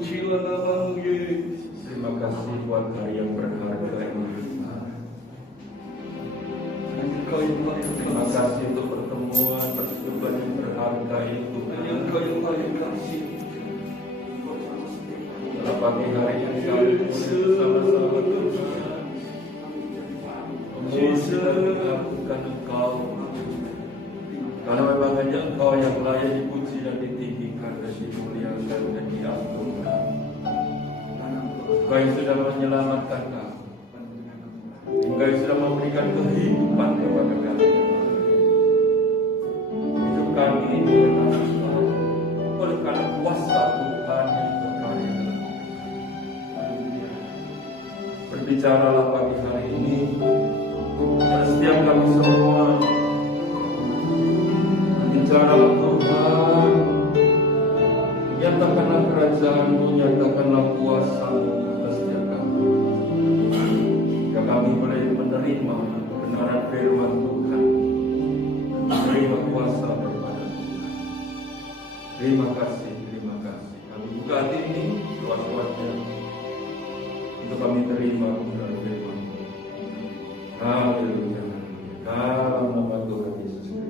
terpujilah namamu Yesus. Terima kasih buat hari yang berharga ini. Engkau yang paling Terima kasih untuk pertemuan persekutuan yang berharga itu. Engkau yang paling kasih. Pada pagi hari ini kami bersama-sama Tuhan. Kita mengagungkan Engkau. Karena memang hanya Engkau yang layak dipuji dan ditinggikan dan dimuliakan dan diagungkan. Engkau yang sudah menyelamatkan kami. Engkau yang sudah memberikan kehidupan kepada kami. Hidup kami ini oleh karena kuasa Tuhan yang berkarya. Berbicaralah pagi hari ini pada setiap kami semua. Berbicaralah Tuhan, nyatakanlah kerajaan-Mu, nyatakanlah kuasa-Mu atas setiap kami. Jika kami boleh menerima kebenaran firman Tuhan, menerima kuasa daripada Tuhan. Terima kasih, terima kasih. Kami buka hati ini luas-luasnya untuk kami terima kebenaran firman Tuhan. Haleluya. Dalam nama Tuhan Yesus Kristus.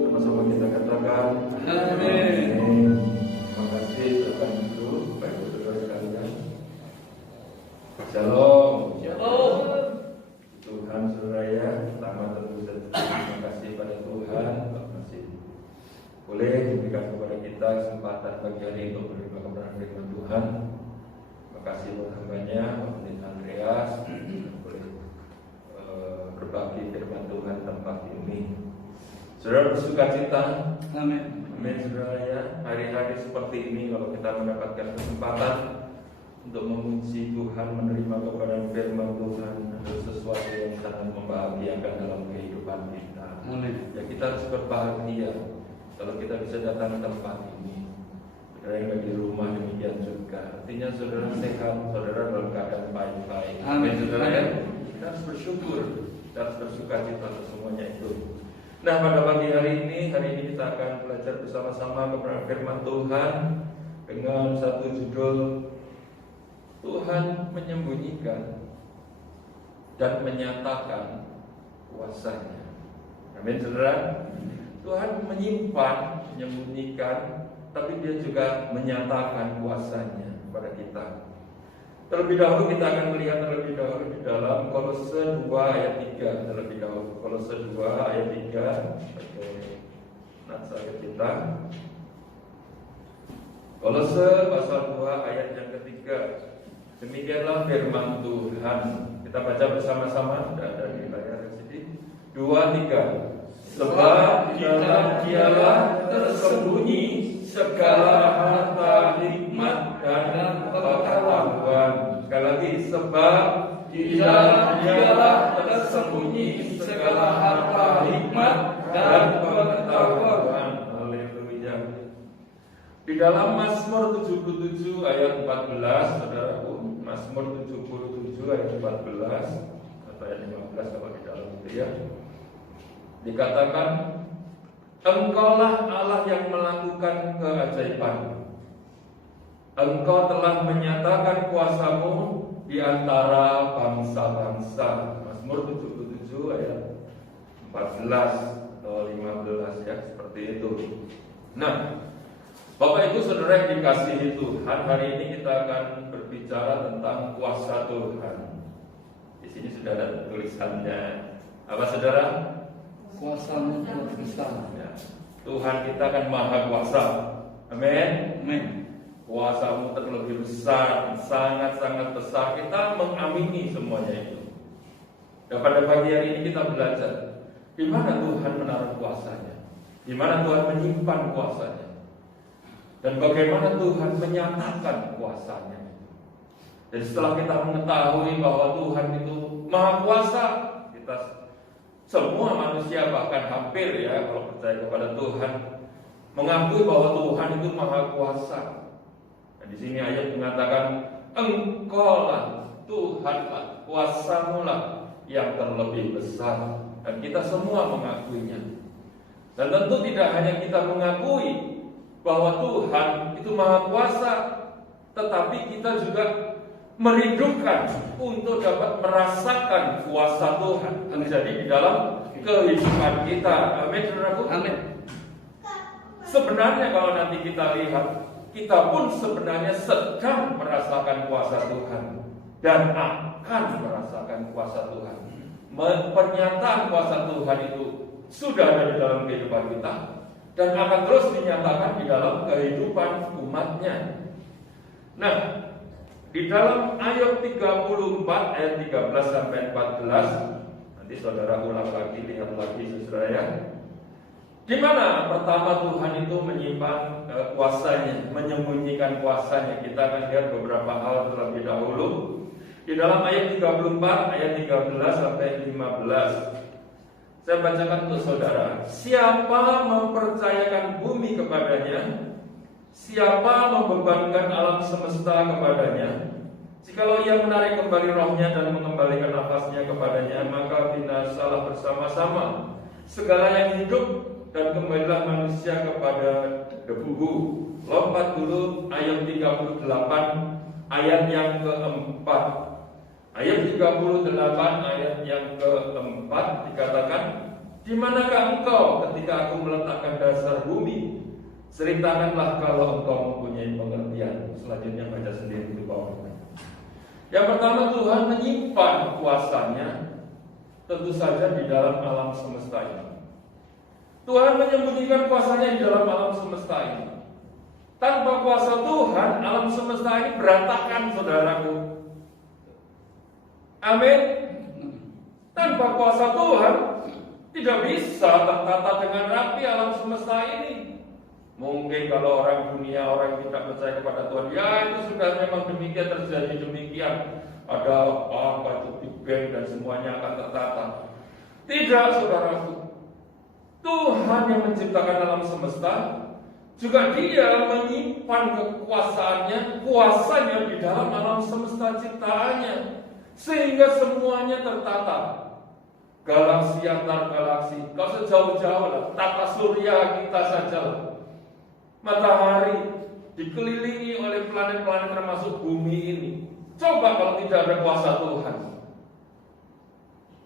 Sama-sama kita katakan amin. Terima kasih Tuhan itu, baik saudara sekalian. Shalom. Shalom. Tuhan saudara ya, pertama tentu saja terima kasih pada Tuhan masih boleh diberikan kepada kita kesempatan pagi hari untuk menerima kebenaran firman Tuhan. Terima kasih buat hambanya, Pak Pendeta Andreas, boleh berbagi firman Tuhan tempat ini. Saudara bersuka cita, Amin. amin saudara ya. Hari-hari seperti ini kalau kita mendapatkan kesempatan untuk memuji Tuhan, menerima kebenaran firman Tuhan, adalah sesuatu yang sangat membahagiakan dalam kehidupan kita. Amin. Ya kita harus berbahagia kalau kita bisa datang ke tempat ini. Saudara yang ada di rumah demikian juga. Artinya saudara sehat, saudara dalam keadaan baik-baik. Amin. Saudara ya, kita harus bersyukur, kita harus bersuka cita atas semuanya itu. Nah pada pagi hari ini kita akan belajar bersama-sama kebenaran firman Tuhan dengan satu judul, Tuhan menyembunyikan dan menyatakan kuasa-Nya. Amin saudara. Tuhan menyimpan, menyembunyikan, tapi Dia juga menyatakan kuasa-Nya kepada kita. Terlebih dahulu kita akan melihat terlebih dahulu di dalam Kolose 2 ayat 3 terlebih dahulu. Kolose 2 ayat 3 sebagai nasihat kita. Kolose pasal 2 ayat yang ketiga. Demikianlah firman Tuhan. Kita baca bersama-sama. Sudah ada di layar di sini. 2, 3. Sebab di dalam Dialah tersembunyi segala harta hikmat dan pengetahuan. Sekali lagi, sebab di dalam Dialah tersembunyi segala harta hikmat dan pengetahuan. Haleluya. Di dalam Mazmur 77 ayat 14, saudaraku, Mazmur 77 ayat 14 atau ayat 15 kalau di dalam itu ya, dikatakan, Engkaulah Allah yang melakukan keajaiban. Engkau telah menyatakan kuasa-Mu di antara bangsa-bangsa. Mazmur 77 ayat 14 atau 15 ya, seperti itu. Nah, Bapak Ibu Saudara yang dikasihi Tuhan, hari ini kita akan berbicara tentang kuasa Tuhan. Di sini sudah ada tulisannya. Apa saudara? Kuasa-Mu Tuhan besar. Ya. Tuhan kita kan maha kuasa. Amin. Amin. Kuasa-Mu terlebih besar, sangat-sangat besar. Kita mengamini semuanya itu. Dan pada pagi hari ini kita belajar di mana Tuhan menaruh kuasa-Nya, di mana Tuhan menyimpan kuasa-Nya, dan bagaimana Tuhan menyatakan kuasa-Nya. Dan setelah kita mengetahui bahwa Tuhan itu maha kuasa, kita semua manusia bahkan hampir ya kalau percaya kepada Tuhan mengakui bahwa Tuhan itu maha kuasa. Dan di sini ayat mengatakan, Engkaulah Tuhanlah, kuasa-Mu lah yang terlebih besar. Dan kita semua mengakuinya. Dan tentu tidak hanya kita mengakui, bahwa Tuhan itu Maha Kuasa, tetapi kita juga merindukan untuk dapat merasakan kuasa Tuhan terjadi di dalam kehidupan kita. Amin, saudaraku. Amin. Sebenarnya kalau nanti kita lihat, kita pun sebenarnya sedang merasakan kuasa Tuhan dan akan merasakan kuasa Tuhan. Pernyataan kuasa Tuhan itu sudah ada di dalam kehidupan kita dan akan terus dinyatakan di dalam kehidupan umatnya. Nah, di dalam ayat 34 ayat 13 sampai 14, nanti saudara ulang lagi, lihat lagi saudara ya. Di mana pertama Tuhan itu menyimpan kuasanya, menyembunyikan kuasanya. Kita akan lihat beberapa hal terlebih dahulu. Di dalam ayat 34 ayat 13 sampai 15. Saya bacakan untuk saudara. Siapa mempercayakan bumi kepadanya? Siapa membebankan alam semesta kepadanya? Jikalau ia menarik kembali rohnya dan mengembalikan nafasnya kepadanya, maka binasalah bersama-sama segala yang hidup dan kembalilah manusia kepada debu. Lompat dulu ayat 38 ayat yang keempat. Ayat 38 ayat yang keempat dikatakan, di manakah engkau ketika aku meletakkan dasar bumi? Ceritakanlah kalau engkau mempunyai pengertian. Selanjutnya baca sendiri di bawah. Yang pertama, Tuhan menyimpan kuasanya tentu saja di dalam alam semesta ini. Tuhan menyembunyikan kuasanya di dalam alam semesta ini. Tanpa kuasa Tuhan, alam semesta ini berantakan, saudaraku. Amin. Tanpa kuasa Tuhan, tidak bisa tertata dengan rapi alam semesta ini. Mungkin kalau orang dunia, orang yang tidak percaya kepada Tuhan, ya itu sudah memang demikian, terjadi demikian. Ada apa itu Big Bang dan semuanya akan tertata. Tidak, saudaraku. Tuhan yang menciptakan alam semesta, juga Dia menyimpan kekuasaannya, kuasanya di dalam alam semesta ciptaannya, sehingga semuanya tertata. Galaksi antar galaksi, kau sejauh-jauh lah, tata surya kita saja. Matahari dikelilingi oleh planet-planet termasuk bumi ini. Coba kalau tidak ada kuasa Tuhan,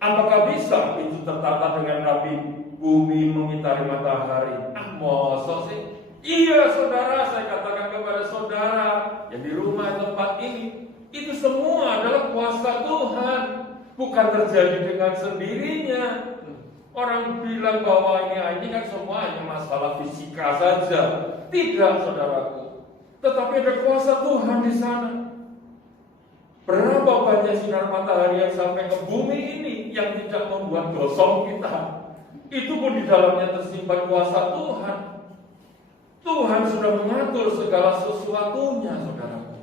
apakah bisa itu tertata dengan rapi? Bumi mengitari matahari. Mosok sih? Iya, saudara, saya katakan kepada saudara yang di rumah tempat ini, itu semua adalah kuasa Tuhan, bukan terjadi dengan sendirinya. Orang bilang bahwa ini kan semua hanya masalah fisika saja. Tidak, saudaraku. Tetapi ada kuasa Tuhan di sana. Berapa banyak sinar matahari yang sampai ke bumi ini yang tidak membuat gosong kita. Itu pun di dalamnya tersimpan kuasa Tuhan. Tuhan sudah mengatur segala sesuatunya, saudaraku.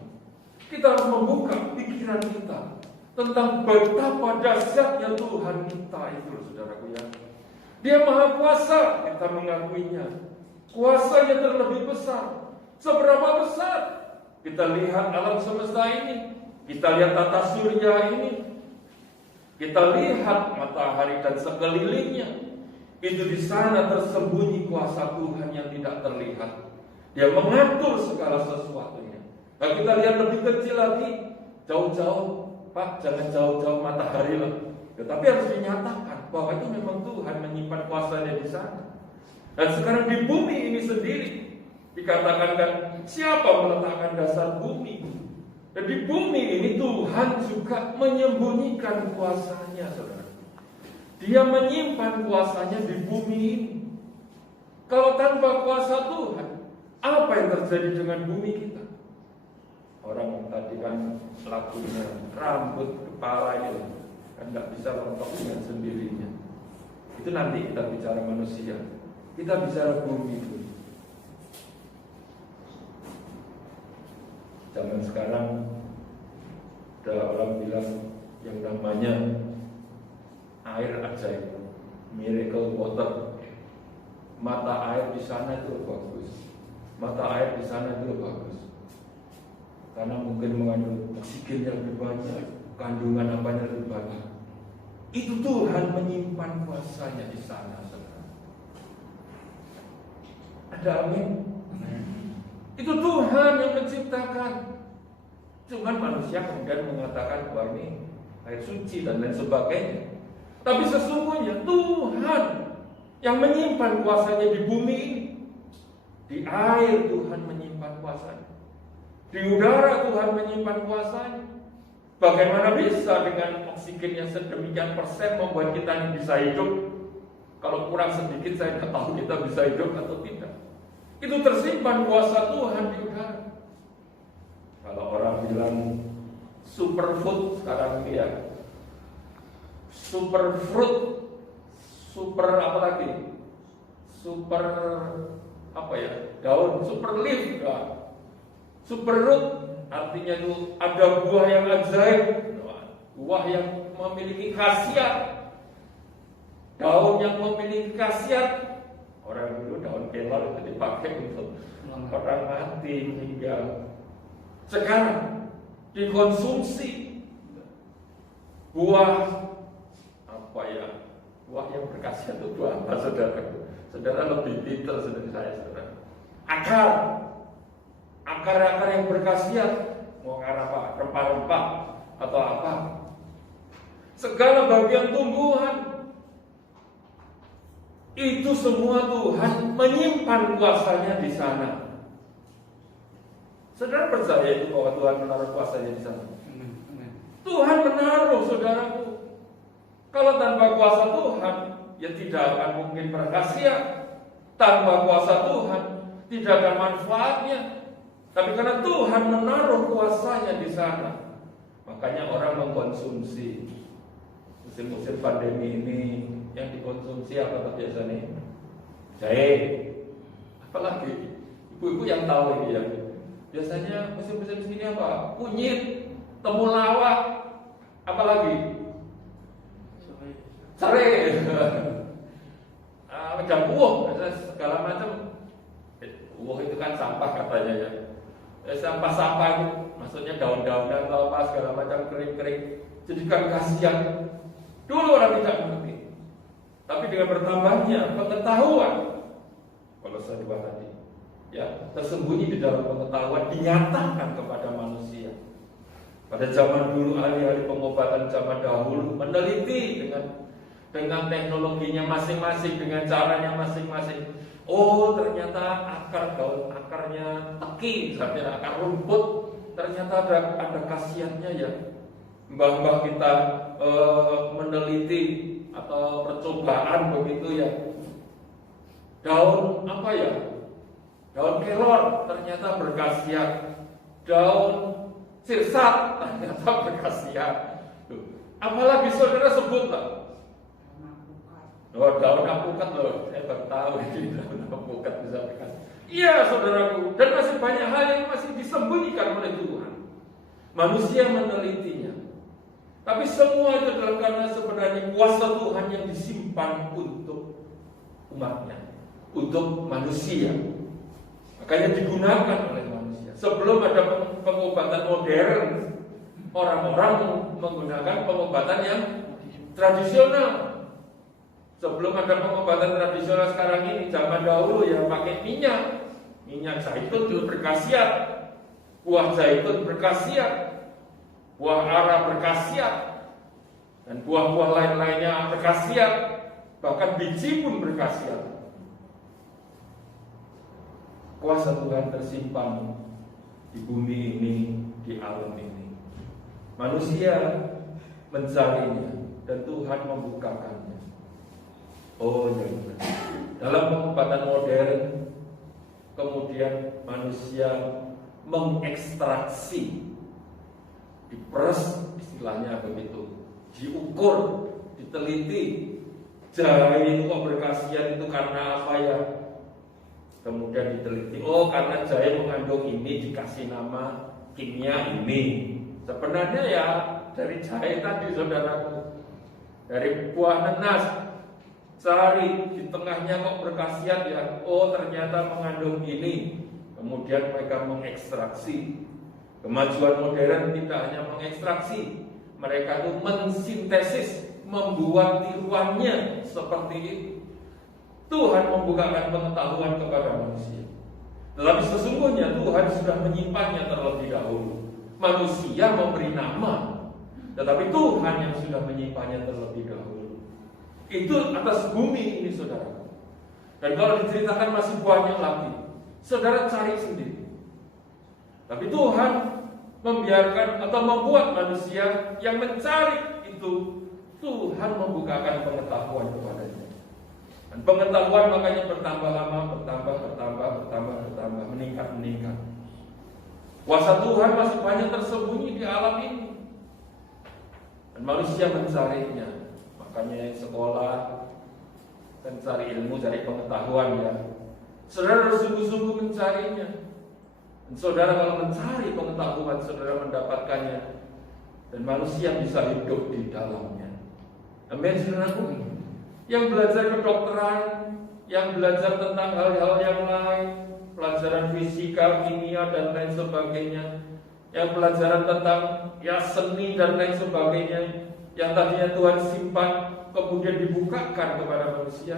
Kita harus membuka pikiran kita tentang betapa dahsyatnya Tuhan kita itu, saudaraku ya. Dia Maha Kuasa, kita mengakuinya. Kuasanya terlebih besar. Seberapa besar? Kita lihat alam semesta ini, kita lihat tata surya ini, kita lihat matahari dan sekelilingnya. Itu di sana tersembunyi kuasa Tuhan yang tidak terlihat. Dia mengatur segala sesuatunya. Nah, kita lihat lebih kecil lagi, jauh-jauh, Pak, jangan jauh-jauh matahari lah. Tetapi harus dinyatakan bahwa itu memang Tuhan menyimpan kuasanya di sana. Dan sekarang di bumi ini sendiri dikatakan kan, siapa meletakkan dasar bumi? Dan di bumi ini Tuhan juga menyembunyikan kuasanya, saudara. Dia menyimpan kuasanya di bumi ini. Kalau tanpa kuasa Tuhan, apa yang terjadi dengan bumi kita? Orang tadi kan lagunya rambut kepala ini kan nggak bisa rontok dengan sendirinya. Itu nanti kita bicara manusia. Kita bicara bumi itu. Zaman sekarang ada orang bilang yang namanya air ajaib, miracle water. Mata air di sana itu bagus. Mata air di sana itu bagus. Karena mungkin mengandung oksigen yang lebih banyak, kandungan apanya lebih banyak. Itu Tuhan menyimpan kuasanya di sana, saudara. Ada amin? Itu Tuhan yang menciptakan. Cuman manusia kemudian mengatakan bahwa ini air suci dan lain sebagainya. Tapi sesungguhnya Tuhan yang menyimpan kuasanya di bumi ini. Di air Tuhan menyimpan kuasanya. Di udara Tuhan menyimpan kuasanya. Bagaimana bisa dengan oksigen yang sedemikian persen membuat kita ini bisa hidup? Kalau kurang sedikit saya tidak tahu kita bisa hidup atau tidak. Itu tersimpan kuasa Tuhan di udara. Kalau orang bilang superfood sekarang ini ya, superfruit, super apa lagi? Super apa ya? Daun, super leaf, ya. Super root artinya itu ada buah yang ajaib, buah yang memiliki khasiat, daun yang memiliki khasiat. Orang dulu daun kelor itu dipakai untuk orang mati meninggal. Sekarang dikonsumsi buah apa ya? Buah yang berkhasiat itu buah apa, saudara? Saudara lebih pintar dari saya, saudara. Akar-akar yang berkhasiat, mau apa? Rempah-rempah atau apa? Segala bagian tumbuhan itu semua Tuhan menyimpan kuasanya di sana. Saudara percaya itu bahwa Tuhan menaruh kuasanya di sana? Tuhan menaruh, saudaraku. Kalau tanpa kuasa Tuhan, ya tidak akan mungkin berkhasiat. Tanpa kuasa Tuhan, tidak ada manfaatnya. Tapi karena Tuhan menaruh kuasanya di sana, makanya orang mengkonsumsi. Musim-musim pandemi ini yang dikonsumsi apa biasanya? Jahe. Apalagi ibu-ibu yang tahu ini ya. Biasanya musim-musim segini apa? Kunyit, temulawak, apalagi? Serai. Jambuh, segala macam. Itu kan sampah katanya ya. Sampah-sampah itu maksudnya daun-daunan atau apa segala macam kering-kering. Jadi kan kasihan. Dulu orang tidak mengerti. Tapi dengan bertambahnya pengetahuan, kalau saya tadi, ya tersembunyi di dalam pengetahuan dinyatakan kepada manusia. Pada zaman dulu ahli-ahli pengobatan zaman dahulu meneliti dengan teknologinya masing-masing, dengan caranya masing-masing. Oh, ternyata akar daun, akarnya teki, misalnya akar rumput, ternyata ada khasiatnya ya. Mbah-mbah kita meneliti atau percobaan begitu ya. Daun apa ya? Daun kelor ternyata berkhasiat. Daun sirsat ternyata berkhasiat. Apalagi saudara sebutlah. Oh, daun apukat loh, saya baru tahu ini daun apukat bisa berkhasiat. Iya, saudaraku, dan masih banyak hal yang masih disembunyikan oleh Tuhan. Manusia menelitinya. Tapi semua itu adalah karena sebenarnya kuasa Tuhan yang disimpan untuk umatnya, untuk manusia. Makanya digunakan oleh manusia. Sebelum ada pengobatan modern, orang-orang menggunakan pengobatan yang tradisional. Sebelum ada pengobatan tradisional sekarang ini, zaman dahulu ya pakai minyak zaitun itu berkhasiat, buah zaitun berkhasiat, buah ara berkhasiat, dan buah-buah lain-lainnya berkhasiat, bahkan biji pun berkhasiat. Kuasa Tuhan tersimpan di bumi ini, di alam ini. Manusia mencarinya dan Tuhan membukakannya. Oh ya, dalam pengobatan modern, kemudian manusia mengekstraksi, diperes istilahnya begitu, diukur, diteliti, jahe itu kok berkhasiat itu karena apa ya? Kemudian diteliti, oh karena jahe mengandung ini, dikasih nama kimia ini. Sebenarnya ya dari jahe tadi, saudaraku, dari buah nanas, sehari di tengahnya kok berkhasiat ya, oh ternyata mengandung ini. Kemudian mereka mengekstraksi. Kemajuan modern tidak hanya mengekstraksi, mereka itu mensintesis, membuat tiruannya seperti itu. Tuhan membukakan pengetahuan kepada manusia. Tetapi sesungguhnya Tuhan sudah menyimpannya terlebih dahulu. Manusia memberi nama, tetapi Tuhan yang sudah menyimpannya terlebih dahulu. Itu atas bumi ini, saudara. Dan kalau diceritakan masih banyak lagi, saudara cari sendiri. Tapi Tuhan membiarkan atau membuat manusia yang mencari itu, Tuhan membukakan pengetahuan kepadanya. Dan pengetahuan makanya bertambah lama, bertambah, meningkat. Kuasa Tuhan masih banyak tersembunyi di alam ini. Dan manusia mencarinya. Makanya sekolah dan cari ilmu, cari pengetahuan ya. Saudara harus sungguh-sungguh mencarinya. Dan saudara kalau mencari pengetahuan, saudara mendapatkannya. Dan manusia bisa hidup di dalamnya. Amin, saudaraku. Yang belajar kedokteran, yang belajar tentang hal-hal yang lain, pelajaran fisika, kimia, dan lain sebagainya, yang pelajaran tentang seni dan lain sebagainya, yang tadinya Tuhan simpan kemudian dibukakan kepada manusia,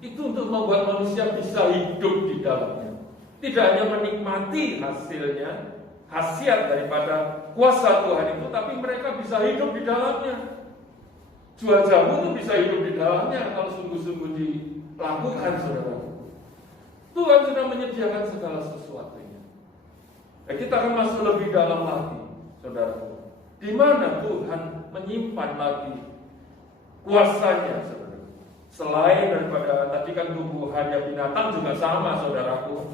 itu untuk membuat manusia bisa hidup di dalamnya. Tidak hanya menikmati hasilnya, khasiat daripada kuasa Tuhan itu, tapi mereka bisa hidup di dalamnya. Jual jamu itu bisa hidup di dalamnya kalau sungguh-sungguh dilakukan, saudara. Tuhan sudah menyediakan segala sesuatunya. Dan kita akan masuk lebih dalam lagi, saudara. Di mana Tuhan menyimpan lagi kuasanya, saudara. Selain daripada tadi kan tumbuhan ya, binatang juga sama, saudaraku.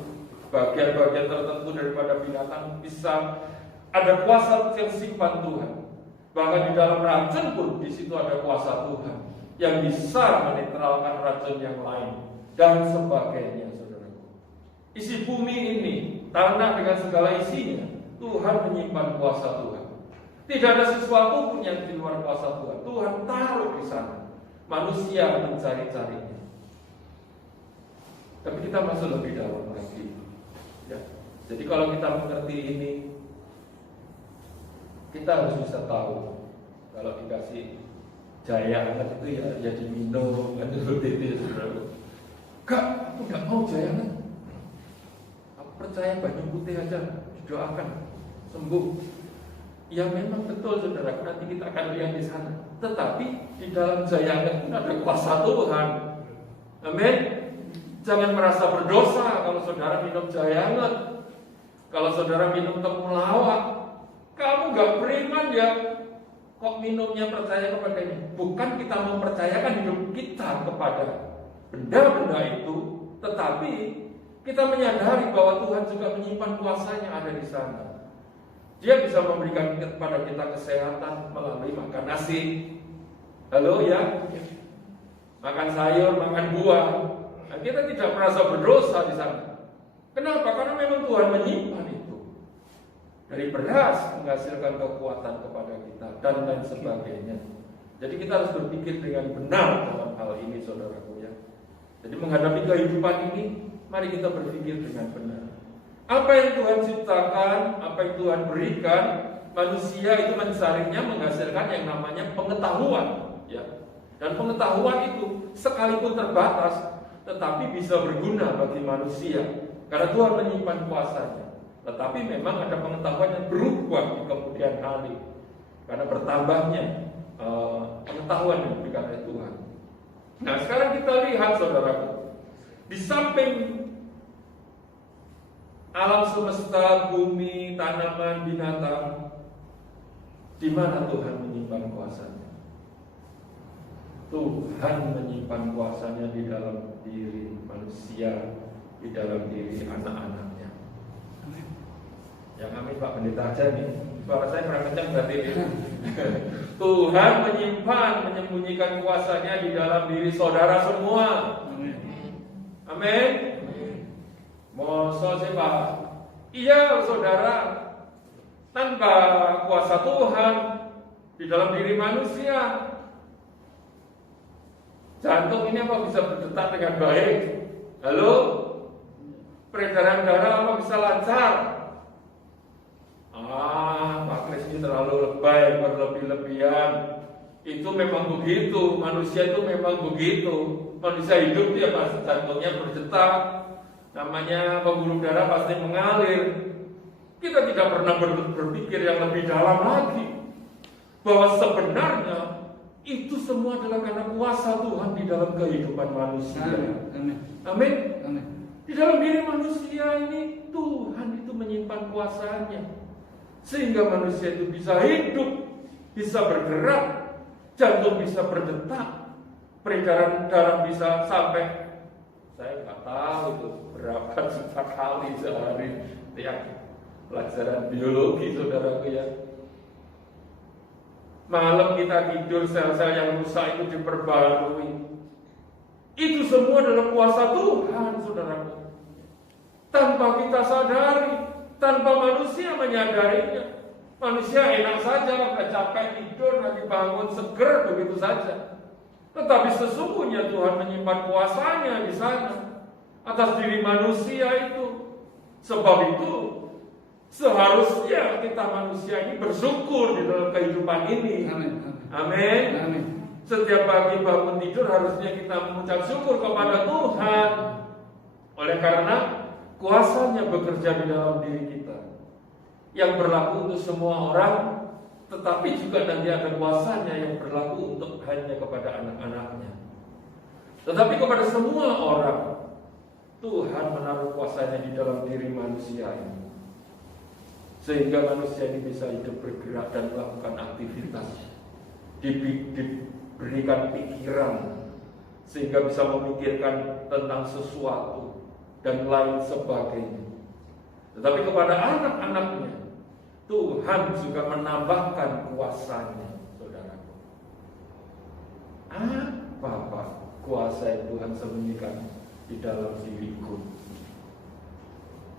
Bagian-bagian tertentu daripada binatang bisa ada kuasa yang simpan Tuhan. Bahkan di dalam racun pun di situ ada kuasa Tuhan yang bisa menetralkan racun yang lain dan sebagainya, saudaraku. Isi bumi ini, tanah dengan segala isinya, Tuhan menyimpan kuasa Tuhan. Tidak ada sesuatu pun yang di luar kuasa Tuhan. Tuhan taruh di sana. Manusia mencari-carinya. Tapi kita masuk lebih dalam lagi. Ya. Jadi kalau kita mengerti ini, kita harus bisa tahu kalau dikasih jaya hangat itu ya diminum kan seperti itu, saudara. Kak, aku nggak mau jaya hangat. Aku percaya banyu putih aja, didoakan sembuh. Ya memang betul, saudara. Nanti kita akan lihat di sana. Tetapi di dalam jaya hangat pun ada kuasa Tuhan. Amin. Jangan merasa berdosa kalau saudara minum jaya hangat. Kalau saudara minum temulawak, kamu gak beriman ya, kok minumnya percaya kepadanya. Bukan kita mempercayakan hidup kita kepada benda-benda itu, tetapi kita menyadari bahwa Tuhan juga menyimpan kuasanya ada di sana. Dia bisa memberikan kepada kita kesehatan melalui makan nasi. Halo ya, makan sayur, makan buah. Nah, kita tidak merasa berdosa di sana. Kenapa? Karena memang Tuhan menyimpan itu. Dari beras menghasilkan kekuatan kepada kita dan lain sebagainya. Jadi kita harus berpikir dengan benar dalam hal ini, saudaraku ya. Jadi menghadapi kehidupan ini, mari kita berpikir dengan benar. Apa yang Tuhan ciptakan, apa yang Tuhan berikan, manusia itu mencarinya menghasilkan yang namanya pengetahuan, ya. Dan pengetahuan itu sekalipun terbatas, tetapi bisa berguna bagi manusia. Karena Tuhan menyimpan kuasanya. Tetapi memang ada pengetahuan yang berubah di kemudian hari. Karena bertambahnya pengetahuan yang diberikan oleh Tuhan. Nah sekarang kita lihat, saudaraku, di samping alam semesta, bumi, tanaman, binatang, di mana Tuhan menyimpan kuasanya? Tuhan menyimpan kuasanya di dalam diri manusia, di dalam diri anak-anaknya. Yang amin Pak Pendeta aja nih, suara saya kurang kencang berarti. Tuhan menyimpan, menyembunyikan kuasanya di dalam diri saudara semua. Amin. Masa sih Pak? Iya saudara, tanpa kuasa Tuhan di dalam diri manusia, jantung ini apa bisa berdetak dengan baik? Halo? Peredaran darah apa bisa lancar? Pak Kris ini terlalu lebay, berlebih-lebihan. Itu memang begitu, manusia itu memang begitu. Manusia hidup dia pasti jantungnya berdetak, Namanya pembuluh darah pasti mengalir. Kita tidak pernah berpikir yang lebih dalam lagi, bahwa sebenarnya itu semua adalah karena kuasa Tuhan di dalam kehidupan manusia. Amin. Amin. Amin. Di dalam diri manusia ini Tuhan itu menyimpan kuasanya, sehingga manusia itu bisa hidup, bisa bergerak, jantung bisa berdetak, peredaran darah bisa sampai, saya nggak tahu itu berapa juta kali sehari. Yang pelajaran biologi saudaraku ya. Malam kita tidur, sel-sel yang rusak itu diperbarui. Itu semua adalah kuasa Tuhan, saudaraku. Tanpa kita sadari, tanpa manusia menyadarinya. Manusia enak saja, udah capek tidur, nanti bangun seger begitu saja. Tetapi sesungguhnya Tuhan menyimpan kuasanya di sana atas diri manusia itu. Sebab itu seharusnya kita manusia ini bersyukur di dalam kehidupan ini. Amin. Amin. Amin. Setiap pagi bangun tidur harusnya kita mengucap syukur kepada Tuhan. Oleh karena kuasanya bekerja di dalam diri kita, yang berlaku untuk semua orang, tetapi juga nanti ada kuasanya yang berlaku untuk hanya kepada anak-anaknya. Tetapi kepada semua orang, Tuhan menaruh kuasanya di dalam diri manusia ini, sehingga manusia ini bisa hidup, bergerak, dan melakukan aktivitas. Diberikan pikiran sehingga bisa memikirkan tentang sesuatu dan lain sebagainya. Tetapi kepada anak-anaknya Tuhan juga menambahkan kuasanya, saudaraku. Apa kuasa yang Tuhan sembunyikan di dalam diriku?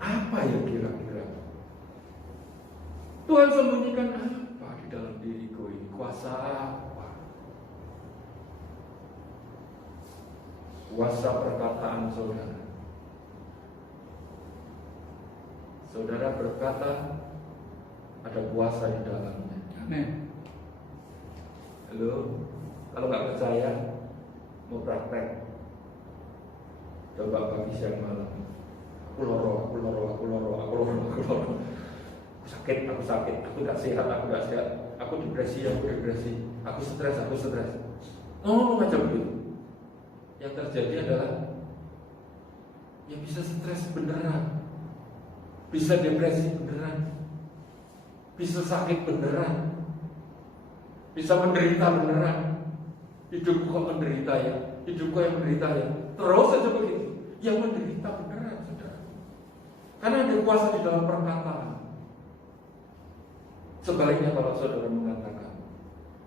Apa ya kira-kira? Tuhan sembunyikan apa di dalam diriku ini? Kuasa apa? Kuasa perkataan saudara. Saudara berkata, ada kuasa di dalamnya. Amin. Halo, kalau nggak percaya, mau praktek, coba pagi siang malam. Aku loro. Aku sakit, aku nggak sehat, aku depresi, aku stres. Oh, macam begitu. Yang terjadi adalah ya bisa stres beneran, bisa depresi beneran, bisa sakit beneran, bisa menderita beneran. Hidupku kok menderita ya, hidupku yang menderita ya, terus saja begitu. Yang menderita beneran, saudara, karena ada kuasa di dalam perkataan. Sebaliknya kalau saudara mengatakan,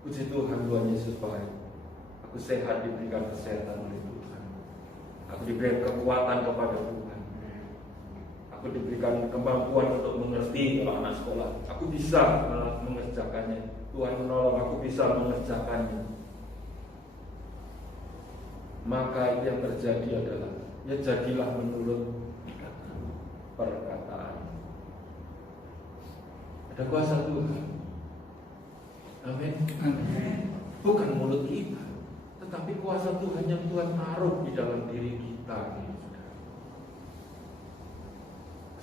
puji Tuhan, Tuhan Yesus baik, aku sehat, diberikan kesehatan oleh Tuhan, aku diberikan kekuatan kepada Tuhan, aku diberikan kemampuan untuk mengerti kalau anak sekolah, aku bisa mengerjakannya, Tuhan menolong, aku bisa mengerjakannya. Maka itu yang terjadi adalah, ya jadilah menurut perkataan. Ada kuasa Tuhan. Amin. Bukan mulut kita, tetapi kuasa Tuhan yang Tuhan taruh di dalam diri kita.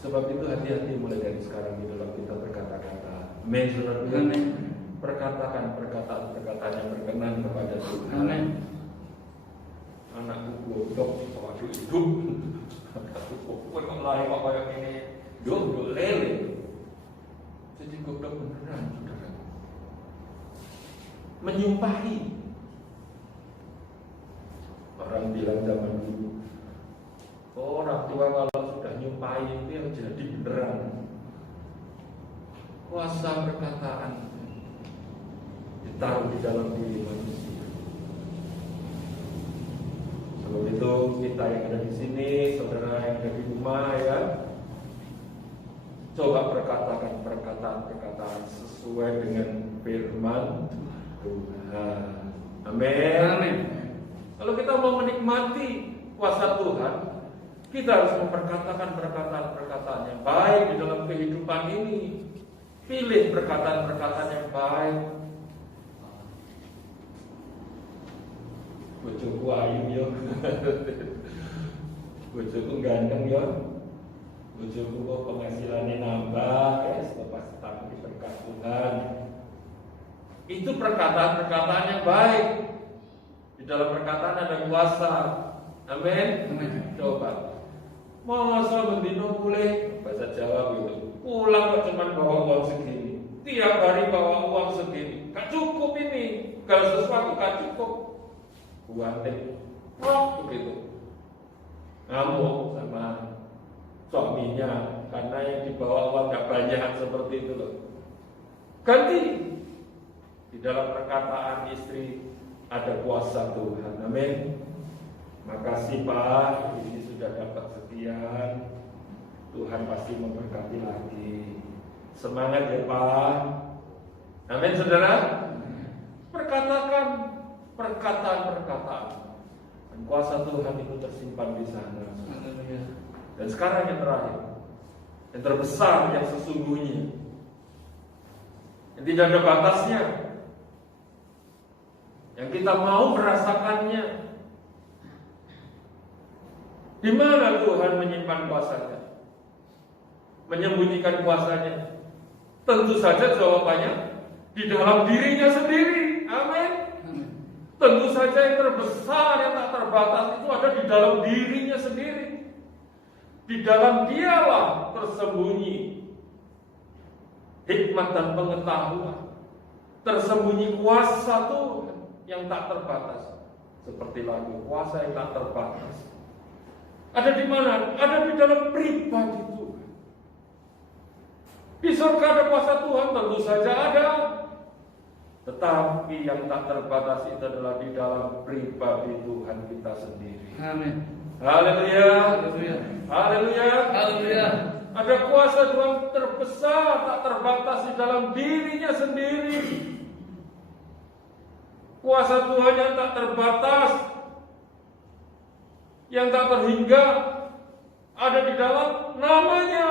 Sebab itu hati-hati mulai dari sekarang di dalam kita berkata-kata. Amin. Perkatakan perkataan-perkataan yang berkenan kepada Tuhan. Amin. Anakku goblok, waduh hidup. Anakku goblok, kok lahir kok kayak ini. Goblok lele. Jadi goblok beneran, saudara. Menyumpahi. Orang bilang zaman dulu, orang tua kalau sudah nyumpahi itu yang jadi beneran. Kuasa perkataan ditaruh di dalam diri manusia. Sebab itu kita yang ada di sini, saudara yang ada di rumah ya, coba perkatakan perkataan-perkataan sesuai dengan firman Tuhan. Amin. Amin. Kalau kita mau menikmati kuasa Tuhan, kita harus memperkatakan perkataan-perkataan yang baik di dalam kehidupan ini. Pilih perkataan-perkataan yang baik. Bojoku ayu yo. bojoku ganteng ya, bojoku kok penghasilannya nambah, pasti tak berkat Tuhan. Itu perkataan-perkataan yang baik. Di dalam perkataan ada kuasa. Amin. Coba. Mau masa bendino boleh bahasa Jawa gitu. Pulang kok cuma bawa uang segini. Tiap hari bawa uang segini. Gak cukup ini. Kalau sesuatu gak cukup. Buatin. Oh begitu. Ngamuk sama suaminya karena yang dibawa uang gak banyak seperti itu loh. Ganti. Di dalam perkataan istri ada kuasa Tuhan. Amin. Makasih Pak, ini sudah dapat sekian. Tuhan pasti memberkati lagi. Semangat ya Pak. Amin saudara. Perkatakan perkataan-perkataan. Dan kuasa Tuhan itu tersimpan di sana. Dan sekarang yang terakhir, yang terbesar, yang sesungguhnya, yang tidak ada batasnya, yang kita mau merasakannya. Di mana Tuhan menyimpan kuasanya? Menyembunyikan kuasanya? Tentu saja jawabannya di dalam dirinya sendiri. Amin. Tentu saja yang terbesar, yang tak terbatas itu ada di dalam dirinya sendiri. Di dalam dialah tersembunyi hikmat dan pengetahuan. Tersembunyi kuasa Tuhan yang tak terbatas. Seperti lagu, kuasa yang tak terbatas. Ada di mana? Ada di dalam pribadi Tuhan. Di surga ada kuasa Tuhan, tentu saja ada. Tetapi yang tak terbatas itu adalah di dalam pribadi Tuhan kita sendiri. Amin. Haleluya. Haleluya. Haleluya. Haleluya. Ada kuasa Tuhan terbesar, tak terbatas di dalam dirinya sendiri. Kuasa Tuhan yang tak terbatas, yang tak terhingga, ada di dalam namanya.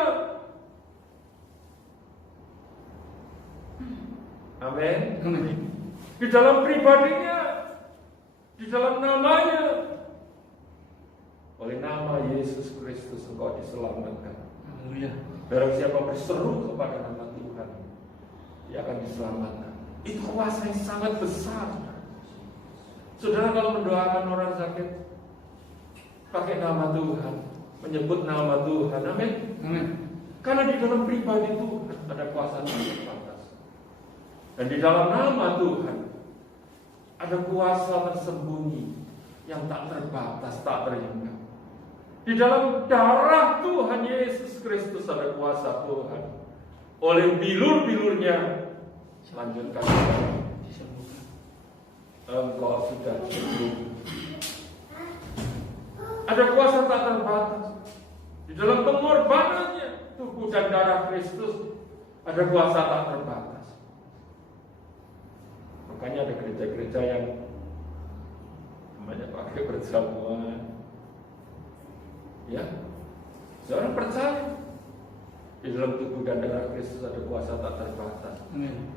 Amin. Amin. Di dalam pribadinya, di dalam namanya. Oleh nama Yesus Kristus engkau diselamatkan. Haleluya. Barang siapa berseru kepada nama Tuhan, dia akan diselamatkan. Itu kuasa yang sangat besar. Saudara kalau mendoakan orang sakit, pakai nama Tuhan, menyebut nama Tuhan. Amin. Amin. Karena di dalam pribadi Tuhan ada kuasa yang terbatas. Dan di dalam nama Tuhan ada kuasa tersembunyi yang tak terbatas, tak terhingga. Di dalam darah Tuhan Yesus Kristus ada kuasa Tuhan. Oleh bilur-bilurnya, lanjutkan. Engkau sudah sembuh. Ada kuasa tak terbatas. Di dalam pengorbanannya, tubuh dan darah Kristus, ada kuasa tak terbatas. Makanya ada gereja-gereja yang namanya pakai perjamuan. Ya, seorang percaya di dalam tubuh dan darah Kristus ada kuasa tak terbatas. Amin.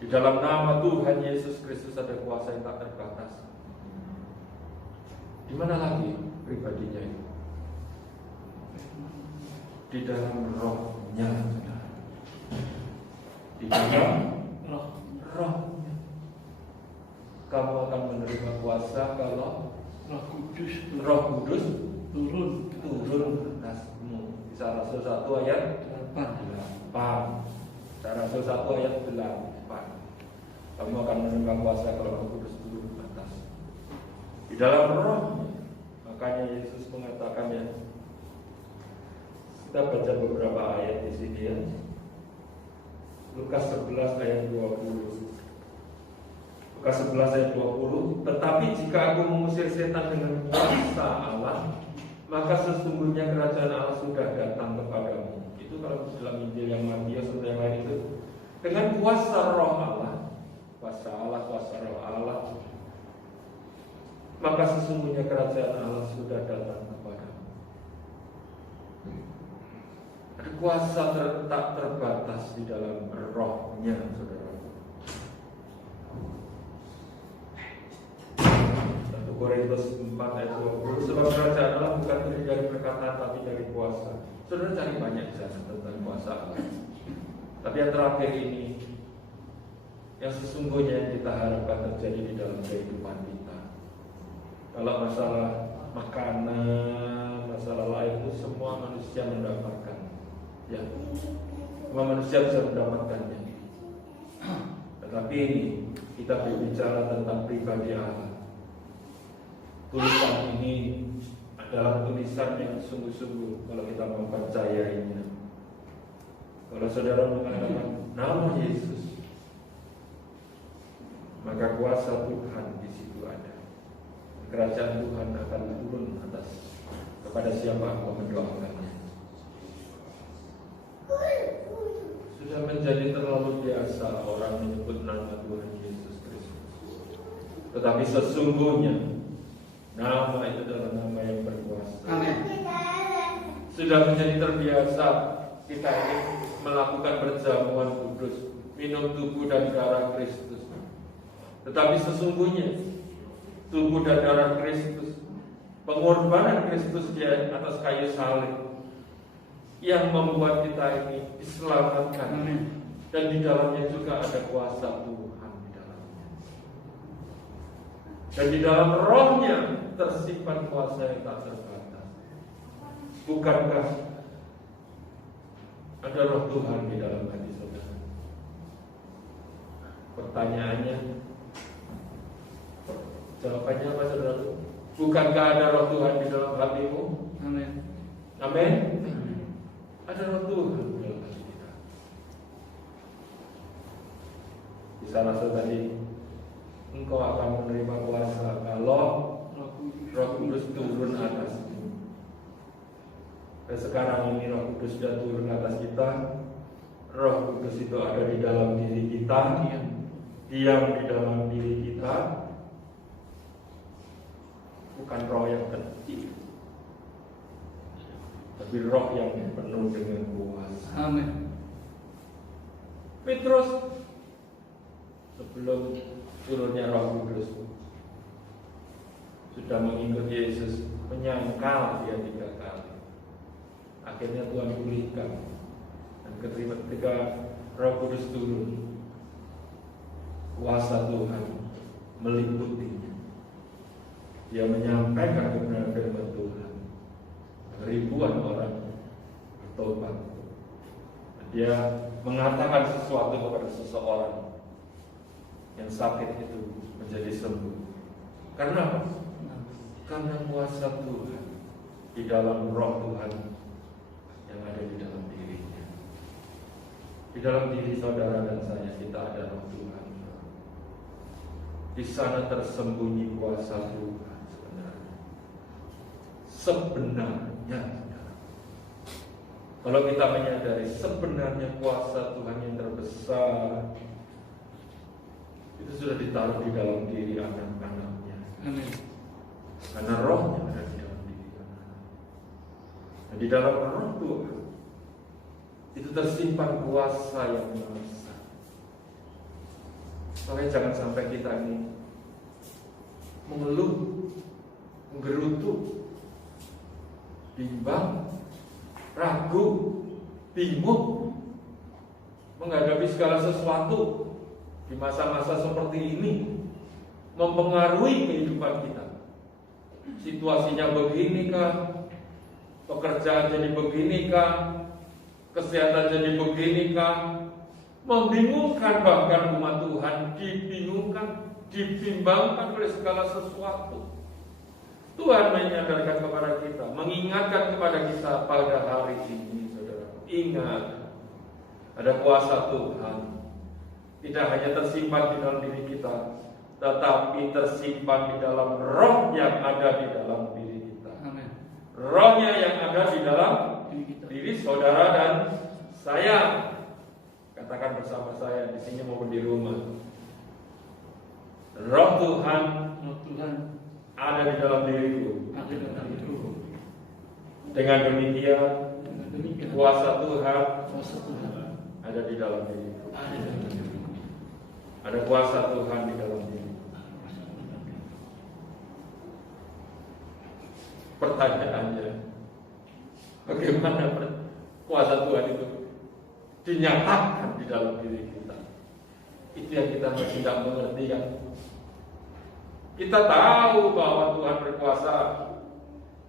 Di dalam nama Tuhan Yesus Kristus ada kuasa yang tak terbatas. Di mana lagi pribadinya itu? Di dalam rohnya. Di dalam rohnya. Kamu akan menerima kuasa kalau Roh Kudus turun atasmu. Kisah Rasul 1 ayat 8. Kisah Rasul 1 ayat 8. Kamu akan menerima kuasa kalau Roh Kudus turun atas. Di dalam roh. Makanya Yesus mengatakannya. Kita baca beberapa ayat di sini ya. Lukas 11 ayat 20. Lukas 11 ayat 20. Tetapi jika aku mengusir setan dengan kuasa Allah, maka sesungguhnya kerajaan Allah sudah datang kepadamu. Itu kalau dalam Injil yang Matius atau yang lain itu dengan kuasa roh Allah. Kuasa Allah, kuasa roh Allah. Maka sesungguhnya kerajaan Allah sudah datang kepadamu. Ada kuasa tak terbatas di dalam rohnya, saudara. 1 Korintus 4 ayat 20, sebab kerajaan Allah bukan terdiri dari perkataan tapi dari kuasa. Saudara cari banyak jasa tentang kuasa Allah. Tapi yang terakhir ini, yang sesungguhnya yang kita harapkan terjadi di dalam kehidupan kita. Kalau masalah makanan, masalah lain itu semua manusia mendapatkan. Ya, semua manusia bisa mendapatkannya. Tetapi ini kita berbicara tentang pribadi Allah. Tulisan ini adalah tulisan yang sungguh-sungguh kalau kita mempercayainya. Kalau saudara mengatakan nama Yesus, maka kuasa Tuhan di situ ada. Kerajaan Tuhan akan turun atas kepada siapa yang mendoakannya. Sudah menjadi terlalu biasa orang menyebut nama Tuhan Yesus Kristus. Tetapi sesungguhnya nama itu adalah nama yang berkuasa. Amin. Sudah menjadi terbiasa kita ini melakukan perjamuan kudus, minum tubuh dan darah Kristus. Tetapi sesungguhnya tubuh dan darah Kristus, pengorbanan Kristus di atas kayu salib yang membuat kita ini diselamatkan. Amin. Dan di dalamnya juga ada kuasa Tuhan di dalamnya. Dan di dalam rohnya tersimpan kuasa yang tak terbatas. Bukankah ada roh Tuhan di dalam hati saudara? Pertanyaannya, jawabannya apa saudara? Bukankah ada roh Tuhan di dalam hatimu? Amin. Amin. Ada roh Tuhan di dalam hati kita. Bisa rasa tadi, engkau akan menerima kuasa kalau Roh Kudus turun atasmu. Dan sekarang ini Roh Kudus sudah turun atas kita. Roh Kudus itu ada di dalam diri kita, diam di dalam diri kita. Bukan roh yang kecil, tapi roh yang penuh dengan kuasa. Amin. Petrus sebelum turunnya Roh Kudus sudah mengikut Yesus, menyangkal dia 3 kali. Akhirnya Tuhan pulihkan. Dan ketika Roh Kudus turun, kuasa Tuhan meliputinya. Dia menyampaikan kebenaran firman Tuhan. Ribuan orang bertobat. Dia mengatakan sesuatu kepada seseorang yang sakit itu menjadi sembuh. Karena apa? Karena kuasa Tuhan di dalam roh Tuhan yang ada di dalam dirinya. Di dalam diri saudara dan saya kita ada roh Tuhan. Di sana tersembunyi kuasa Tuhan sebenarnya. Kalau kita menyadari sebenarnya kuasa Tuhan yang terbesar itu sudah ditaruh di dalam diri anak-anaknya. Amin. Karena rohnya ada di dalam diri anak-anak. Dan di dalam roh Tuhan itu tersimpan kuasa yang besar. Makanya jangan sampai kita ini mengeluh, menggerutu, bimbang, ragu, bingung menghadapi segala sesuatu di masa-masa seperti ini, mempengaruhi kehidupan kita. Situasinya beginikah? Pekerjaan jadi beginikah? Kesehatan jadi beginikah? Membingungkan, bahkan umat Tuhan dibingungkan, dibimbangkan oleh segala sesuatu. Tuhan menyadarkan kepada kita, mengingatkan kepada kita pada hari ini, saudara. Ingat, ada kuasa Tuhan. Tidak hanya tersimpan di dalam diri kita, tetapi tersimpan di dalam roh yang ada di dalam diri kita. Amin. Rohnya yang ada di dalam diri saudara dan saya. Katakan bersama saya di sini maupun di rumah. Roh Tuhan, Roh Tuhan ada di dalam diriku. ada dalam diriku. Dengan demikian, Dengan demikian kuasa Tuhan kuasa Tuhan ada di dalam diriku. ada dalam diriku. Ada kuasa Tuhan di dalam diriku. Pertanyaannya, bagaimana kuasa Tuhan itu dinyatakan di dalam diri kita? Itu yang kita masih tidak mengerti kan? Kita tahu bahwa Tuhan berkuasa,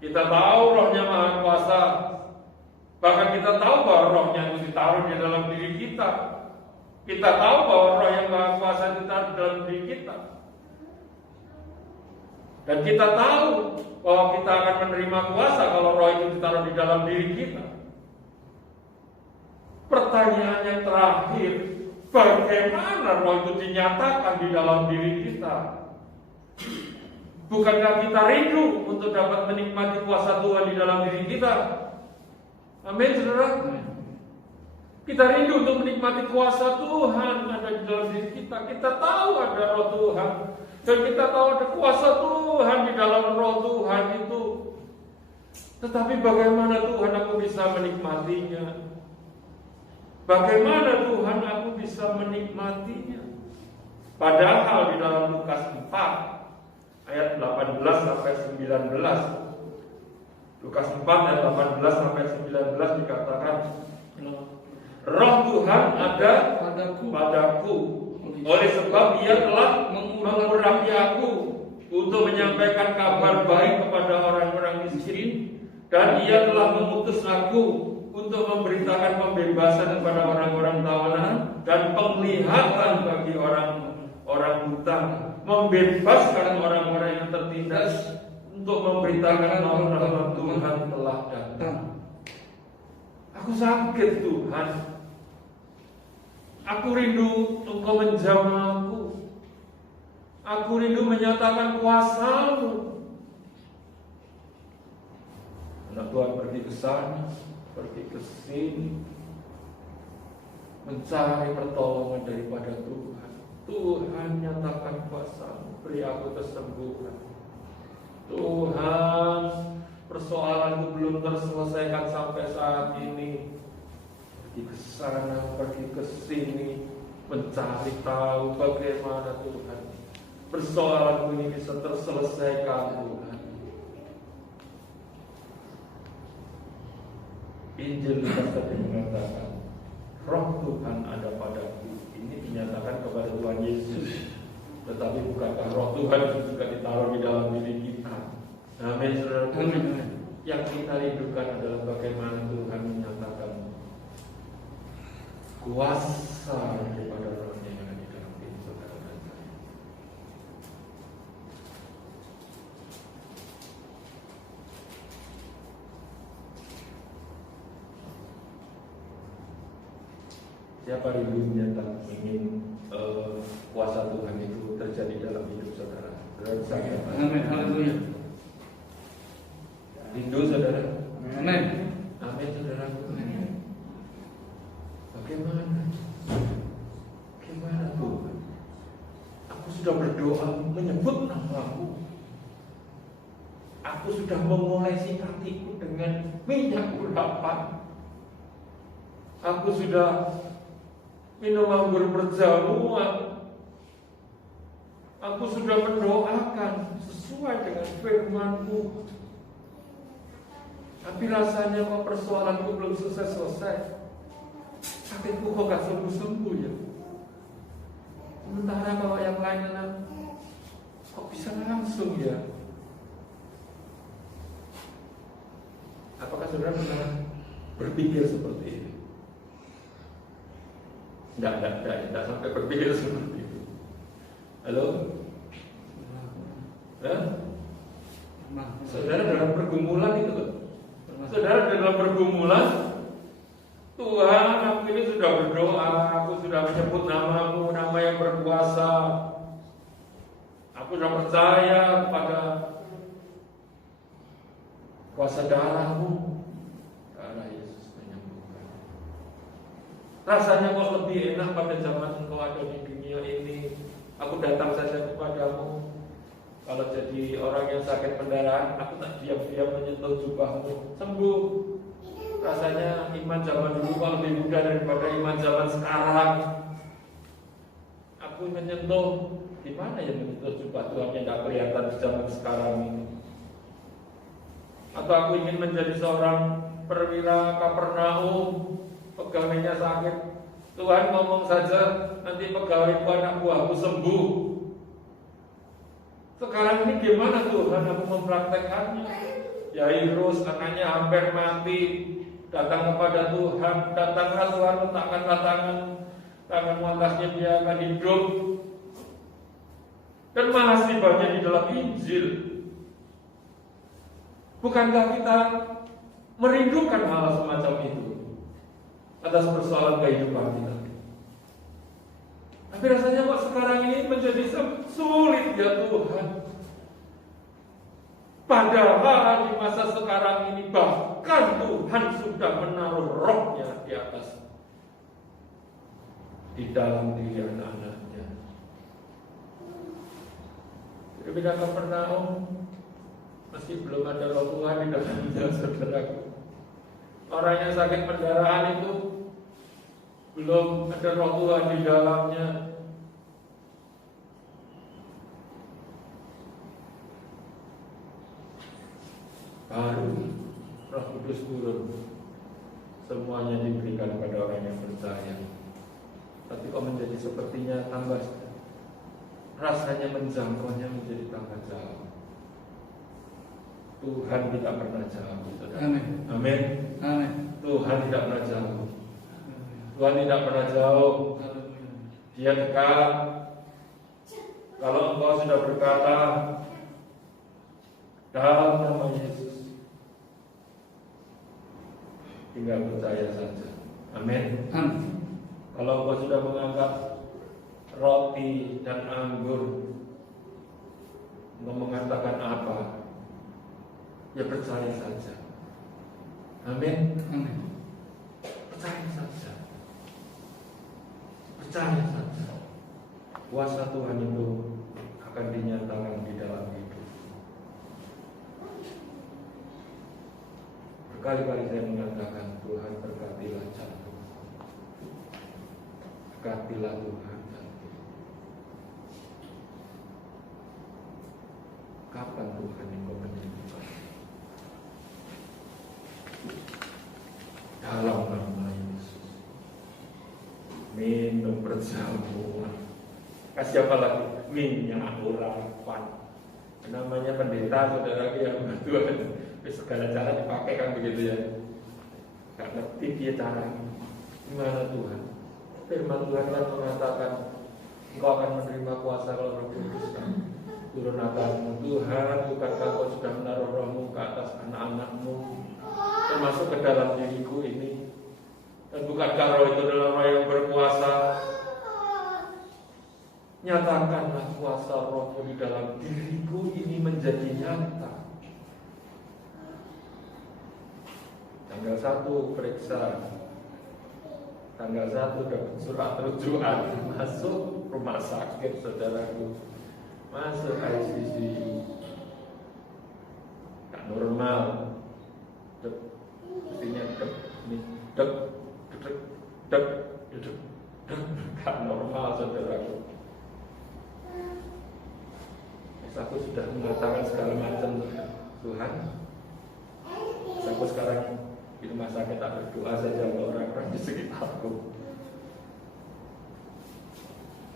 kita tahu Rohnya Maha Kuasa, bahkan kita tahu bahwa Rohnya itu ditaruh di dalam diri kita. Kita tahu bahwa Roh yang Maha Kuasa ditaruh di dalam diri kita. Dan kita tahu bahwa kita akan menerima kuasa kalau Roh itu ditaruh di dalam diri kita. Pertanyaan yang terakhir, bagaimana Roh itu dinyatakan di dalam diri kita? Bukankah kita rindu untuk dapat menikmati kuasa Tuhan di dalam diri kita? Amin, saudara. Kita rindu untuk menikmati kuasa Tuhan ada di dalam diri kita. Kita tahu ada Roh Tuhan, dan kita tahu ada kuasa Tuhan di dalam Roh Tuhan itu. Tetapi bagaimana Tuhan aku bisa menikmatinya? Bagaimana Tuhan aku bisa menikmatinya? Padahal di dalam Lukas 4 ayat 18 sampai 19, Lukas 4 ayat 18 sampai 19 dikatakan, Roh Tuhan ada padaku, oleh sebab Ia telah mengurapi aku untuk menyampaikan kabar baik kepada orang-orang miskin, dan Ia telah mengutus aku untuk memberitakan pembebasan kepada orang-orang tawanan dan penglihatan bagi orang buta, membebaskan orang-orang yang tertindas, untuk memberitakan bahwa rahmat Tuhan telah datang. Aku sakit Tuhan, aku rindu Engkau menjamahku, aku rindu menyatakan kuasa-Mu. Anak Tuhan pergi ke sana, pergi ke sini, mencari pertolongan daripada Tuhan. Tuhan nyatakan kuasa-Mu, beri aku kesembuhan. Tuhan, persoalanku belum terselesaikan sampai saat ini. Pergi ke sana, pergi ke sini, mencari tahu bagaimana Tuhan persoalanku ini bisa terselesaikan, Tuhan. Injil Lukas tadi mengatakan, Roh Tuhan ada padaku. Ini dinyatakan kepada Tuhan Yesus. Tetapi bukankah Roh Tuhan itu juga ditaruh di dalam diri kita? Amin, saudara. Yang kita rindukan adalah bagaimana Tuhan menyatakan kuasa daripada Roh-Nya yang ada di dalam diri saudara dan saya. Siapa rindunya tak ingin kuasa Tuhan itu terjadi dalam hidup saudara? Saudara, Amin, haleluya. rindu saudara? Amin. Amin, saudara. Bagaimana Tuhan? Aku sudah berdoa menyebut nama-Mu. Aku sudah mengolesi hatiku dengan minyak urapan. Aku sudah minum anggur perjamuan. Aku sudah mendoakan sesuai dengan firman-Mu. Tapi rasanya kok persoalanku belum selesai-selesai. Sakitku kok gak sembuh-sembuh ya. Sementara kalau yang lain kok bisa langsung ya. Apakah saudara pernah berpikir seperti ini? Tidak sampai berpikir seperti itu. Halo? Saudara dalam pergumulan itu loh. Saudara dalam pergumulan, Tuhan, aku ini sudah berdoa, aku sudah menyebut nama-Mu, nama yang berkuasa. Aku sudah percaya kepada kuasa darah-Mu. Darah Yesus menyembuhkan. Rasanya kok lebih enak pada zaman Engkau ada di dunia ini. Aku datang saja kepadamu. Kalau jadi orang yang sakit pendarahan, aku tak diam-diam menyentuh jubah-Mu, sembuh. Rasanya iman zaman dulu kok lebih mudah daripada iman zaman sekarang. Aku menyentuh, di mana yang menyentuh jubah Tuhan yang tidak kelihatan di zaman sekarang ini? Atau aku ingin menjadi seorang perwira Kapernaum, pegawainya sakit. Tuhan ngomong saja, nanti pegawaiku anak buahku sembuh. Sekarang ini gimana Tuhan aku mempraktekkannya? Yairus anaknya hampir mati, datang kepada Tuhan, datanglah Tuhan, letakkanlah tangan atasnya, dia akan hidup. Dan masih banyak di dalam Injil. Bukankah kita merindukan hal semacam itu atas persoalan kehidupan kita? Tapi rasanya kok sekarang ini menjadi sulit ya Tuhan. Padahal di masa sekarang ini bahkan Tuhan sudah menaruh rohnya di atas, di dalam diri anak-anaknya. Berbeda Kapernaum, meski belum ada roh Tuhan di dalamnya, saudaraku. Orang yang sakit pendarahan itu belum ada roh Tuhan di dalamnya. Baru Roh Kudus turun, semuanya diberikan kepada orang yang percaya. Tapi kok menjadi sepertinya tambah, rasanya menjangkaunya menjadi tambah jauh. Tuhan tidak pernah jauh, saudara. Amin. Amin. Amin. Tuhan tidak pernah jauh. Tuhan tidak pernah jauh. Dia dekat. Kalau engkau sudah berkata dalam nama Yesus, tinggal percaya saja. Amin. Amin. Kalau engkau sudah mengangkat roti dan anggur, engkau mengatakan apa? Ya percaya saja. Amin. Amin. Percaya saja. Percaya saja. Kuasa Tuhan itu akan dinyatakan di dalam hidup. Berkali-kali saya mengatakan, Tuhan berkatilah jantung, berkatilah Tuhan jantung. Kapan Tuhan engkau menyembuhkan? Dalam nama Yesus. Minum berjamuan. Kasih apa lagi? Minyak urapan. Namanya pendeta, saudara yang Tuhan. Segala cara dipakai kan begitu ya. Gak ngerti dia caranya. Gimana Tuhan? Firman Tuhan kan mengatakan, engkau akan menerima kuasa kalau Roh Kudus turun atasmu. Tuhan, bukankah kau sudah menaruh rohmu ke atas anak-anakmu, termasuk ke dalam diriku ini? Dan bukankah roh itu adalah roh yang berkuasa? Nyatakanlah kuasa rohmu di dalam diriku ini menjadi nyata. Tanggal 1 periksa, tanggal 1 dapat surat rujukan, masuk rumah sakit, saudaraku, masuk ICU, tak normal, mestinya dek, tak normal, saudaraku. Aku sudah mengatakan segala macam, Tuhan, aku sekarang di rumah sakit tak berdoa saja untuk orang-orang di sekitarku.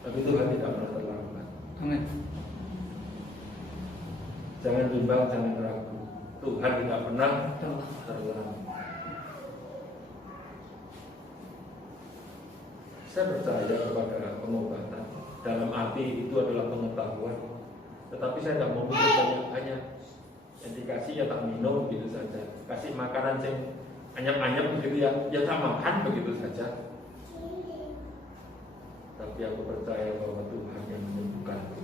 Tapi Tuhan tidak pernah terlambat. Amin. Jangan bimbang, jangan ragu. Tuhan tidak pernah terlambat. Saya percaya kepada pengobatan. Dalam arti itu adalah pengetahuan. Tetapi saya tidak mau mikir banyak. Yang dikasih ya tak minum begitu saja. Kasih makanan yang anyap-anyap begitu ya, ya tak makan begitu saja. Tapi aku percaya bahwa Tuhan yang menyembuhkanku.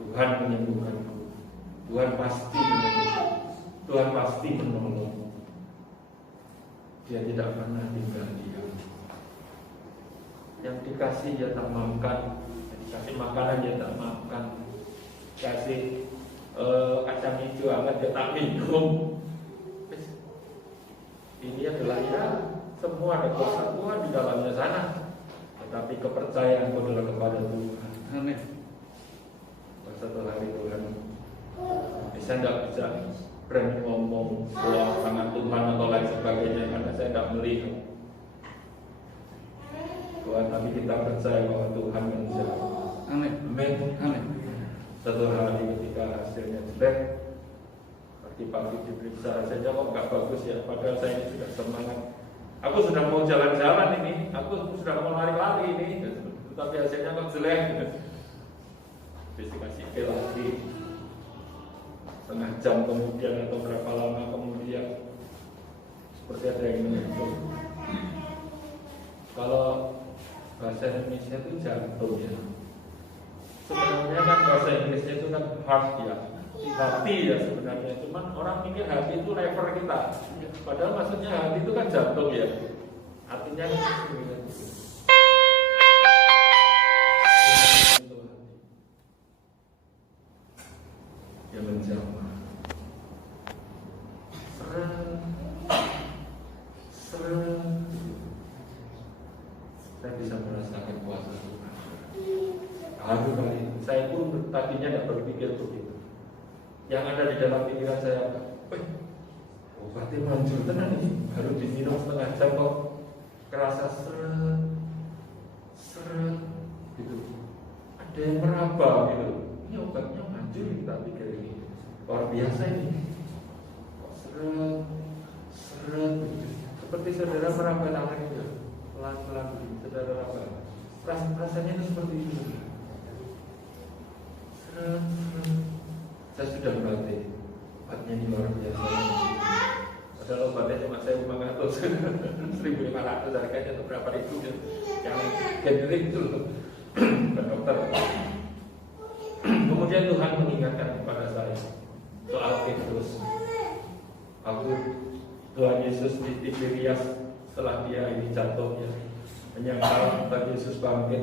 Tuhan menyembuhkanku. Tuhan pasti menyembuhkan. Tuhan pasti menolong. Dia tidak pernah tinggal diam. Yang dikasih ya tak makan, yang dikasih makanan ya tak makan, kasih kacang hijau hangat ya tak minum. Ini adalah ya semua ada kuasa Tuhan di dalamnya sana. Tetapi kepercayaan adalah kepada Tuhan. Amin. Setelah hari Tuhan, saya tidak bisa berani ngomong bahwa sangat Tuhan atau lain sebagainya karena saya tidak melihat Tuhan, tapi kita percaya bahwa Tuhan menjawab. Amin. Amin. Amin. Satu hari ketika hasilnya jelek, pagi-pagi diperiksa hasilnya kok nggak bagus ya, padahal saya ini sudah semangat. Aku sudah mau jalan-jalan ini, aku sudah mau lari-lari ini, tetapi hasilnya kok jelek. Terus dikasih pil lagi, setengah jam kemudian atau berapa lama kemudian, seperti ada yang menyentuh. Kalau bahasa Indonesia itu jantung ya. Sebenarnya kan bahasa Inggrisnya itu kan heart ya, hati ya sebenarnya. Cuman orang mikir hati itu lever kita. Padahal maksudnya hati itu kan jantung ya. Artinya yang menjamah. Saya bisa merasakan kuasa Tuhan. Aduh kali saya pun tadinya tidak berpikir begitu. Yang ada di dalam pikiran saya, obatnya manjur tenang ini, baru diminum setengah jam kok kerasa seret gitu. Ada yang meraba gitu. Ini obatnya manjur kita pikir ini luar biasa ini. Kok seret gitu. Seperti saudara meraba tangan itu, pelan-pelan gitu. Saudara meraba. Rasanya itu seperti itu. Saya sudah berarti obatnya ini luar biasa. Padahal obatnya cuma 1.500, 1.500 harganya atau berapa ribu ya. Yang generik itu loh, Pak dokter. Kemudian Tuhan mengingatkan kepada saya soal Petrus. Tuhan Yesus di Tiberias setelah dia ini jatuh ya, menyangkal Tuhan Yesus bangkit.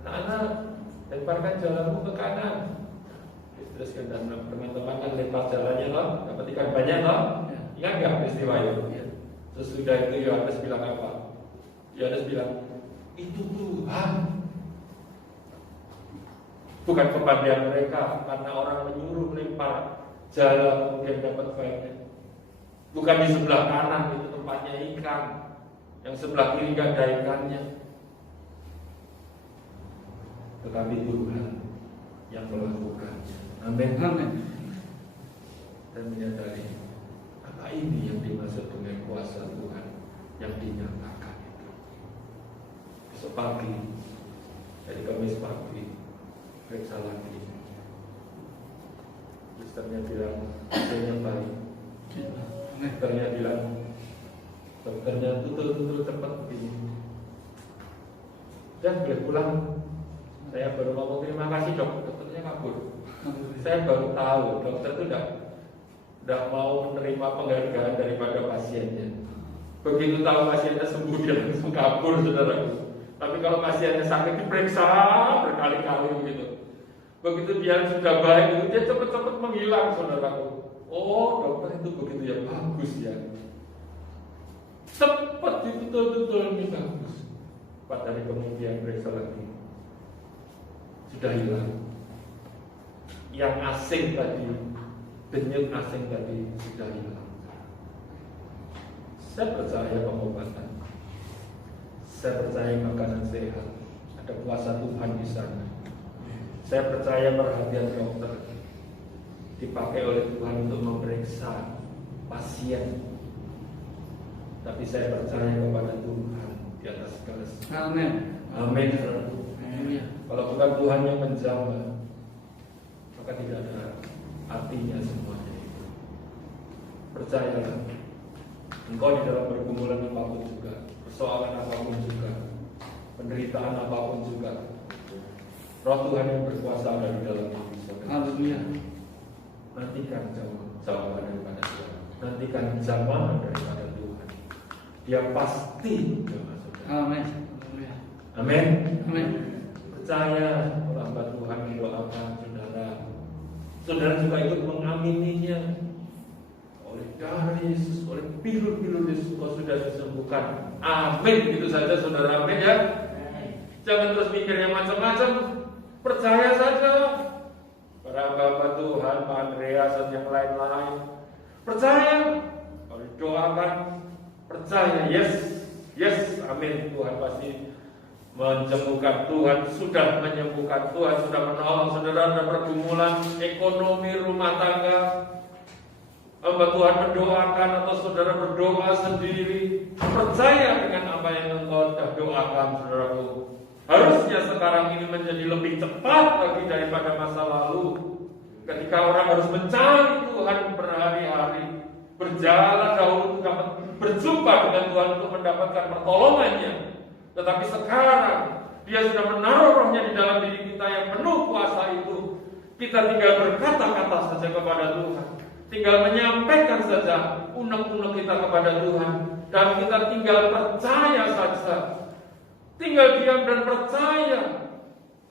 Anak-anak, lemparkan jalanmu ke kanan. Terus teman-teman kan lempar jalannya loh, dapat ikan banyak loh. Ingat nggak peristiwa itu? Sesudah itu Yohanes bilang apa? Yohanes bilang, itu Tuhan. Bukan kepandian mereka, karena orang menyuruh lempar jalan kemudian dapat banyak. Bukan di sebelah kanan itu tempatnya ikan, yang sebelah kiri nggak ada ikannya. Tetapi Tuhan yang melakukannya. Amin. Amin. Dan menyadari apa ini yang dimaksud dengan kuasa Tuhan yang dinyatakan itu. Besok pagi, dari Kamis pagi, periksa lagi. Susternya bilang hasilnya baik. Dokternya bilang, dokternya tutul cepat begini. Dan boleh pulang. Saya baru ngomong terima kasih dok, dokternya kabur. Saya baru tahu dokter itu tidak mau menerima penghargaan daripada pasiennya. Begitu tahu pasiennya sembuh dia langsung kabur, saudara. Tapi kalau pasiennya sakit diperiksa berkali-kali begitu. Begitu dia sudah baik, dia cepat-cepat menghilang, saudaraku. Oh, dokter itu begitu ya, bagus ya. Cepat itu betul-betul ini bagus. 4 hari kemudian periksa lagi, sudah hilang. Yang asing tadi, denyut asing tadi sudah hilang. Saya percaya pengobatan, saya percaya makanan sehat, ada kuasa Tuhan di sana. Saya percaya perhatian dokter dipakai oleh Tuhan untuk memeriksa pasien. Tapi saya percaya kepada Tuhan di atas segala sesuatu. Amin. Amin. Amin. Kalau bukan Tuhan yang menjamah, maka tidak ada artinya semuanya itu. Percayalah, engkau di dalam pergumulan apapun juga, persoalan apapun juga, penderitaan apapun juga, Roh Tuhan yang berkuasa ada di dalam diri saudara. Haleluya. Nantikan jawaban daripada Tuhan. Nantikan jamaah daripada Tuhan. Dia pasti jamaah saudara. Amin. Amin. Amin. Percaya kalau hamba Tuhan mendoakan saudara. Saudara juga ikut mengamininya. Oleh darah Yesus, oleh pilur-pilur Yesus, kau sudah disembuhkan. Amin. Itu saja saudara. Amin ya. Jangan terus mikir yang macam-macam. Percaya saja para Bapak Tuhan, Pak Andreas dan yang lain-lain. Percaya, kalau doakan, percaya, yes, amin. Tuhan pasti menyembuhkan. Tuhan sudah menyembuhkan. Tuhan sudah menolong saudara dalam pergumulan ekonomi rumah tangga. Hamba Tuhan mendoakan atau saudara berdoa sendiri, percaya dengan apa yang engkau sudah doakan, saudaraku. Harusnya sekarang ini menjadi lebih cepat lagi daripada masa lalu, ketika orang harus mencari Tuhan berhari-hari, berjalan dahulu untuk dapat berjumpa dengan Tuhan untuk mendapatkan pertolongannya. Tetapi sekarang Dia sudah menaruh Roh-Nya di dalam diri kita yang penuh kuasa itu. Kita tinggal berkata-kata saja kepada Tuhan, tinggal menyampaikan saja unek-unek kita kepada Tuhan, dan kita tinggal percaya saja, tinggal diam dan percaya,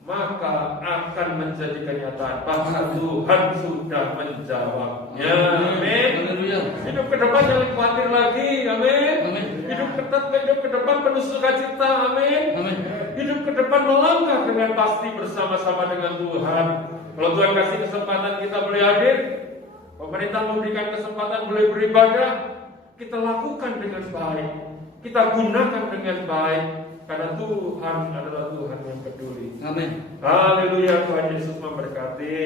maka akan menjadi kenyataan bahwa Tuhan sudah menjawabnya. Amin. Hidup ke depan jangan khawatir lagi. Amin. Hidup ke depan penuh sukacita. Amin. Hidup ke depan melangkah dengan pasti bersama-sama dengan Tuhan. Kalau Tuhan kasih kesempatan kita boleh hadir, pemerintah memberikan kesempatan boleh beribadah, kita lakukan dengan baik, kita gunakan dengan baik, karena Tuhan adalah Tuhan yang peduli. Amin. Haleluya, Tuhan Yesus memberkati.